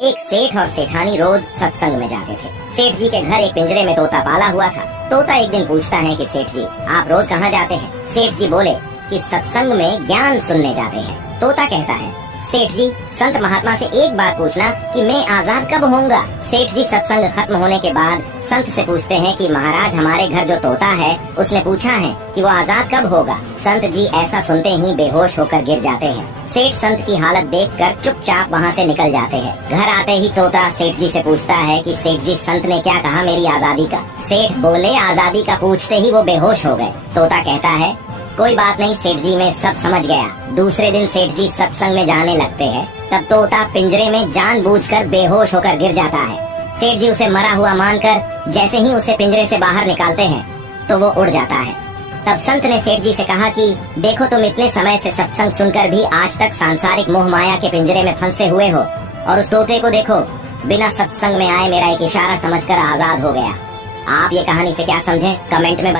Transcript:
एक सेठ और सेठानी रोज सत्संग में जाते थे। सेठ जी के घर एक पिंजरे में तोता पाला हुआ था। तोता एक दिन पूछता है कि सेठ जी, आप रोज कहाँ जाते हैं? सेठ जी बोले कि सत्संग में ज्ञान सुनने जाते हैं। तोता कहता है, सेठ जी, संत महात्मा से एक बात पूछना कि मैं आजाद कब होऊंगा? सेठ जी सत्संग खत्म होने के बाद संत से पूछते हैं कि महाराज, हमारे घर जो तोता है उसने पूछा है कि वो आजाद कब होगा। संत जी ऐसा सुनते ही बेहोश होकर गिर जाते हैं। सेठ संत की हालत देखकर चुपचाप वहाँ से निकल जाते हैं। घर आते ही तोता सेठ जी से पूछता है कि सेठ जी, संत ने क्या कहा मेरी आजादी का? सेठ बोले, आजादी का पूछते ही वो बेहोश हो गए। तोता कहता है, कोई बात नहीं सेठ जी, मैं सब समझ गया। दूसरे दिन सेठ जी सत्संग में जाने लगते हैं। तब तोता पिंजरे में जानबूझकर बेहोश होकर गिर जाता है। सेठ जी उसे मरा हुआ मानकर जैसे ही उसे पिंजरे से बाहर निकालते हैं तो वो उड़ जाता है। तब संत ने सेठ जी से कहा कि देखो, तुम इतने समय से सत्संग सुनकर भी आज तक सांसारिक मोह माया के पिंजरे में फंसे हुए हो, और उस तोते को देखो, बिना सत्संग में आए मेरा एक इशारा समझकर आजाद हो गया। आप ये कहानी से क्या समझे, कमेंट में